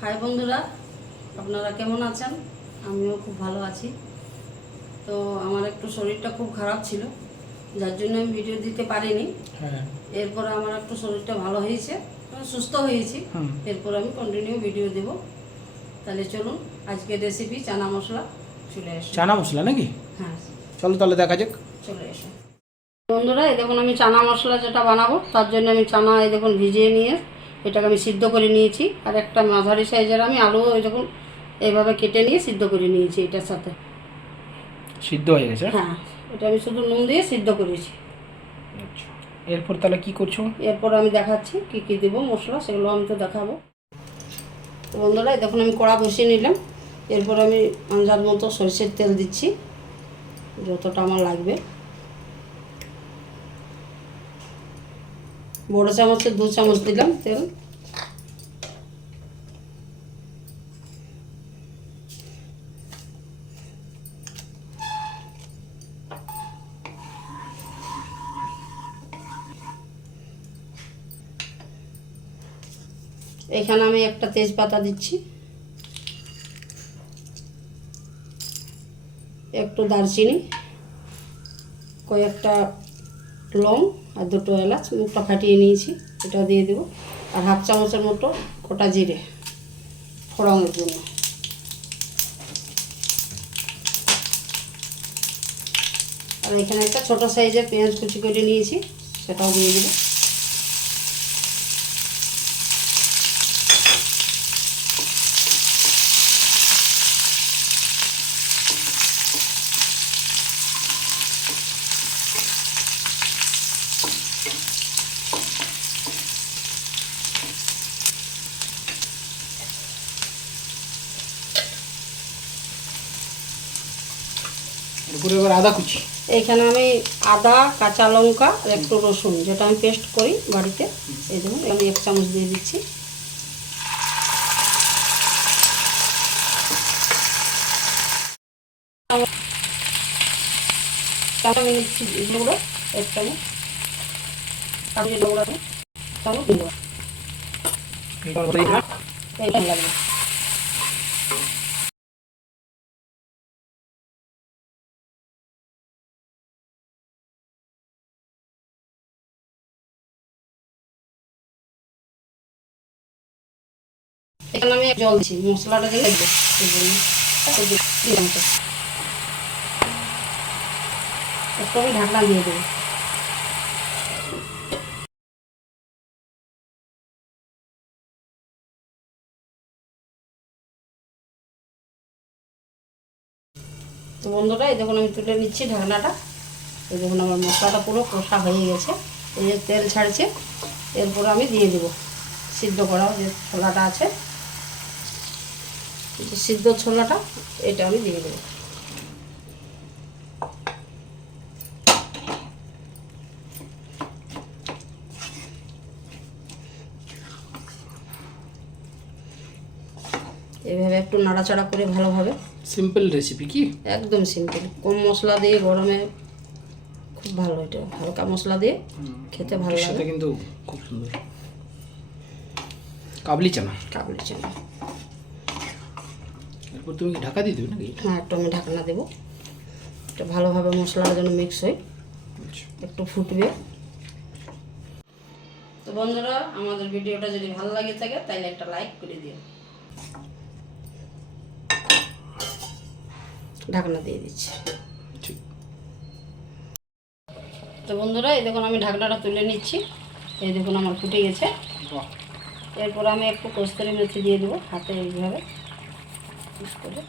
High বন্ধুরা আপনারা কেমন আছেন? আমিও খুব ভালো আছি। তো আমার একটু শরীরটা খুব খারাপ ছিল যার জন্য আমি ভিডিও দিতে পারিনি। হ্যাঁ। এরপর আমার একটু শরীরটা ভালো হয়েছে সুস্থ হয়েছি। এরপর আমি কন্টিনিউ ভিডিও দেব। তাহলে চলুন আজকের রেসিপি চানা মশলা চলে এসো চানা মশলা নাকি? হ্যাঁ। চলো তাহলে দেখা যাক। চলে এসো বন্ধুরা এই দেখুন আমি চানা মশলা যেটা বানাবো তার জন্য আমি চানা এই দেখুন ভিজিয়ে নিয়ে এটাকে আমি সিদ্ধ করে নিয়েছি। আর একটা মাঝারি সাইজের আমি আলু দেখুন এইভাবে কেটে নিয়ে সিদ্ধ করে নিয়েছি এটার সাথে। সিদ্ধ হয়ে গেছে? হ্যাঁ এটা আমি শুধু নুন দিয়ে সিদ্ধ করেছি। আচ্ছা। এরপর তাহলে কি করছ? এরপর আমি দেখাচ্ছি কি কি দেবো মশলা সেগুলো আমি তো দেখাবো। তো বন্ধুরা দেখুন আমি কড়া বসিয়ে নিলাম। এরপর আমি আন্দাজ মতো সরষের তেল দিচ্ছি যতটা আমার লাগবে। বড় চামচের দু চামচ দিলাম তেল। এখানে আমি একটা তেজপাতা দিচ্ছি। একটু দারচিনি কয়েকটা লং আর দুটো এলাচ মুখটা ফাটিয়ে নিয়েছি, এটা দিয়ে দেবো। আর হাফ চামচের মতো গোটা জিরে, ফোড়নের জন্য। আর এখানে একটা ছোটো সাইজের পেঁয়াজ কুচি করে নিয়েছি, সেটাও দিয়ে দেবো। এরপরে এবার আদা কুচি। এইখানে আমি আদা কাঁচা লঙ্কা আর একটু রসুন যেটা আমি পেস্ট করি বাড়িতে। এই দেখুন আমি এক চামচ দিয়ে দিচ্ছি। এগুলো এক চামচ। চামচ দিব। এইটা লাগবে এখানে আমি জল দিচ্ছি, মশলাটা দিয়ে লাগবে। এই জন্য। একটু আমি ঢাকনা দিয়ে দেবো। তো বন্ধুরা, এই দেখুন আমি তুলে নিচ্ছি ঢাকনাটা। এই দেখুন আমার মশলাটা পুরো কষা হয়ে গেছে। এই যে তেল ছাড়ছে, এরপরে আমি দিয়ে দেবো। সিদ্ধ করা যে ছোলাটা আছে যে সিদ্ধ ছোলাটা এটা আমি দিয়ে দেবো। এভাবে একটু নাড়াচাড়া করে ভালোভাবে। সিম্পল রেসিপি কি? একদম সিম্পল কম মশলা দিয়ে গরমে খুব ভালো এটা হালকা মশলা দিয়ে খেতে ভালো লাগে। কিন্তু খুব সুন্দর। কাবলি চানা। কাবলি চানা। এরপর তুমি কি ঢাকা দিয়ে দেবে নাকি? হ্যাঁ একটু আমি ঢাকনা দেবো। এটা ভালোভাবে মশলাটা যেন মিক্স হয়। আচ্ছা। একটু ফুটবে। তো বন্ধুরা আমাদের ভিডিওটা যদি ভালো লাগে থাকে তাহলে একটা লাইক করে দিও। ঢাকনা দিয়ে দিচ্ছি। তো বন্ধুরা এই দেখুন আমি ঢাকনাটা তুলে নিচ্ছি। এই দেখুন আমার ফুটে গেছে। এরপর আমি একটু কস্তুরি মেথি দিয়ে দেবো হাতে এইভাবে। পিস করে।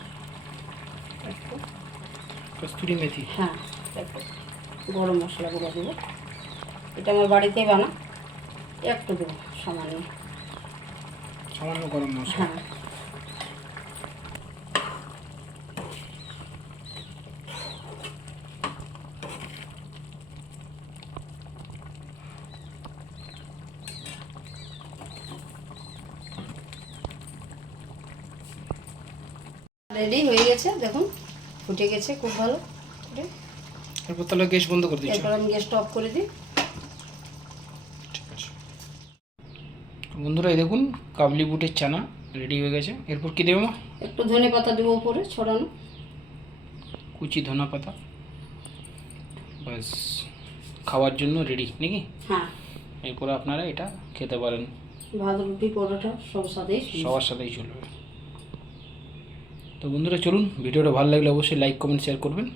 একটু। কস্তুরি মেথি হ্যাঁ একটু গরম মশলা গুঁড়ো দেবো। এটা আমার বাড়িতেই বানা। একটু দেবো সামান্য। সামান্য গরম মশলা। হ্যাঁ। রেডি হয়ে গেছে দেখুন ফুটে গেছে খুব ভালো। এরপর তাহলে গ্যাস বন্ধ করে দিচ্ছ। এরপর আমি গ্যাসটা অফ করে দিই। ঠিক আছে। বন্ধুরা এই দেখুন কাবলি বুটের চানা রেডি হয়ে গেছে। এরপর কি দেবো একটু ধনে পাতা দেবো উপরে ছড়ানো। কুচি ধনা পাতা। ব্যাস খাওয়ার জন্য রেডি নাকি? হ্যাঁ। এরপরে আপনারা এটা খেতে পারেন। ভাত রুটি পরোটা সব সাথেই সবার সাথেই চলবে। তো বন্ধুরা চলুন ভিডিওটা ভালো লাগলে অবশ্যই লাইক কমেন্ট শেয়ার করবেন।